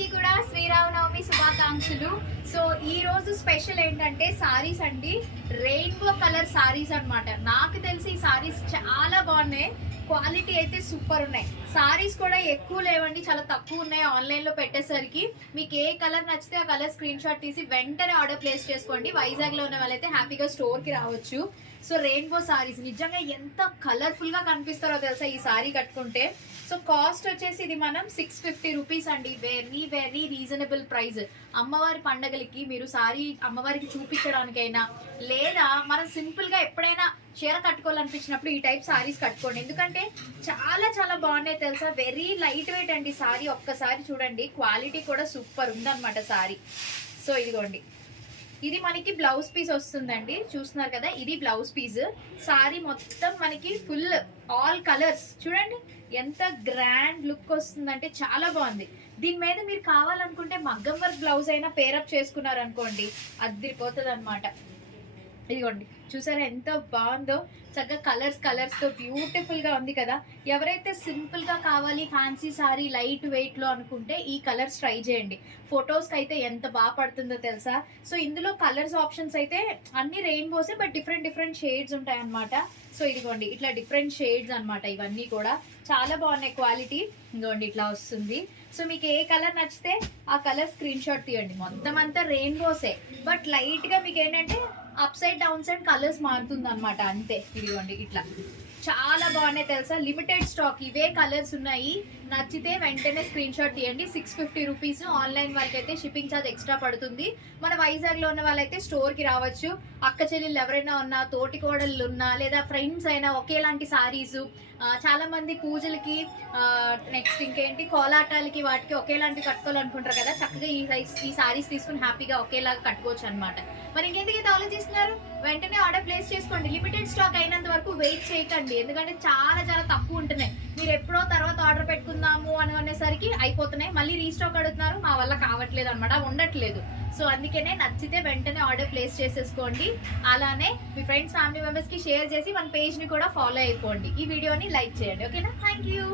అందరికీ కూడా శ్రీరామనవమి శుభాకాంక్షలు. సో ఈ రోజు స్పెషల్ ఏంటంటే సారీస్ అండి, రెయిన్బో కలర్ సారీస్ అన్నమాట. నాకు తెలిసి ఈ సారీస్ చాలా బాగున్నాయి, క్వాలిటీ అయితే సూపర్ ఉన్నాయి. సారీస్ కూడా ఎక్కువ లేవండి, చాలా తక్కువ ఉన్నాయి. ఆన్లైన్ లో పెట్టేసరికి మీకు ఏ కలర్ నచ్చితే ఆ కలర్ స్క్రీన్ షాట్ తీసి వెంటనే ఆర్డర్ ప్లేస్ చేసుకోండి. వైజాగ్ లో ఉన్న వాళ్ళైతే హ్యాపీగా స్టోర్ కి రావచ్చు. సో రెయిన్బో సారీస్ నిజంగా ఎంత కలర్ఫుల్ గా కనిపిస్తారో తెలుసా ఈ సారీ కట్టుకుంటే. సో కాస్ట్ వచ్చేసి ఇది మనం 650 రూపీస్ అండి, వెరీ వెరీ రీజనబుల్ ప్రైస్. అమ్మవారి పండగలకి మీరు సారీ అమ్మవారికి చూపించడానికైనా లేదా మనం సింపుల్ గా ఎప్పుడైనా చీర కట్టుకోవాలనిపించినప్పుడు ఈ టైప్ సారీస్ కట్టుకోండి, ఎందుకంటే చాలా చాలా బాగున్నాయి తెలుసా. వెరీ లైట్ వెయిట్ అండి సారీ, ఒక్కసారి చూడండి, క్వాలిటీ కూడా సూపర్ ఉందన్నమాట సారీ. సో ఇదిగోండి, ఇది మనకి బ్లౌజ్ పీస్ వస్తుందండి, చూస్తున్నారు కదా, ఇది బ్లౌజ్ పీస్. సారీ మొత్తం మనకి ఫుల్ ఆల్ కలర్స్ చూడండి ఎంత గ్రాండ్ లుక్ వస్తుందంటే చాలా బాగుంది. దీని మీద మీరు కావాలనుకుంటే మగ్గం వర్క్ బ్లౌజ్ అయినా పేరప్ చేసుకున్నారు అనుకోండి, అదిరిపోతుంది అనమాట. ఇదిగోండి చూసారా ఎంత బాగుందో, చక్కగా కలర్స్ తో బ్యూటిఫుల్ గా ఉంది కదా. ఎవరైతే సింపుల్ గా కావాలి ఫ్యాన్సీ సారీ లైట్ వెయిట్ లో అనుకుంటే ఈ కలర్స్ ట్రై చేయండి. ఫొటోస్ కి అయితే ఎంత బాగా పడుతుందో తెలుసా. సో ఇందులో కలర్స్ ఆప్షన్స్ అయితే అన్ని రెయిన్బోసే, బట్ డిఫరెంట్ షేడ్స్ ఉంటాయి అనమాట. సో ఇదిగోండి ఇట్లా డిఫరెంట్ షేడ్స్ అనమాట, ఇవన్నీ కూడా చాలా బాగున్నాయి క్వాలిటీ. ఇదిగోండి ఇట్లా వస్తుంది. సో మీకు ఏ కలర్ నచ్చితే ఆ కలర్ స్క్రీన్ షాట్ తీయండి. మొత్తం అంతా రెయిన్బోసే, బట్ లైట్ గా మీకు ఏంటంటే up side down side colours మారుతుంది అనమాట, అంతే. ఇదిగోండి ఇట్లా చాలా బాగున్నాయి తెలుసా. లిమిటెడ్ స్టాక్, ఇవే కలర్స్ ఉన్నాయి. నచ్చితే వెంటనే స్క్రీన్ షాట్ తీయండి. 650 రూపీస్. ఆన్లైన్ వాళ్ళకి అయితే షిప్పింగ్ ఛార్జ్ ఎక్స్ట్రా పడుతుంది. మన వైజాగ్ లో ఉన్న వాళ్ళైతే స్టోర్ కి రావచ్చు. అక్క చెల్లెళ్ళు ఎవరైనా ఉన్నా, తోటి కోడళ్ళు ఉన్నా, లేదా ఫ్రెండ్స్ అయినా ఒకేలాంటి సారీస్, చాలా మంది పూజలకి, నెక్స్ట్ ఇంకేంటి కోలాటాలకి వాటికి ఒకేలాంటి కట్టుకోవాలనుకుంటారు కదా, చక్కగా ఈ సారీస్ తీసుకుని హ్యాపీగా ఒకేలాగా కట్టుకోవచ్చు అనమాట. మరి ఇంకెందుకైతే ఆలోచిస్తున్నారు, వెంటనే ఆర్డర్ ప్లేస్ చేసుకోండి. లిమిటెడ్ స్టాక్ అయినంత వరకు వెయిట్ చేయకండి, ఎందుకంటే చాలా చాలా తక్కువ ఉంటున్నాయి. మీరు ఎప్పుడో తర్వాత ఆర్డర్ పెట్టుకుందాము అని అనేసరికి అయిపోతున్నాయి, మళ్ళీ రీస్టాక్ అడుగుతున్నారు, మా వల్ల కావట్లేదు అనమాట, ఉండట్లేదు. సో అందుకనే నచ్చితే వెంటనే ఆర్డర్ ప్లేస్ చేసేసుకోండి. అలానే మీ ఫ్రెండ్స్ ఫ్యామిలీ మెంబర్స్ కి షేర్ చేసి మన పేజ్ ని కూడా ఫాలో అయిపోండి. ఈ వీడియోని లైక్ చేయండి, ఓకేనా? Thank you.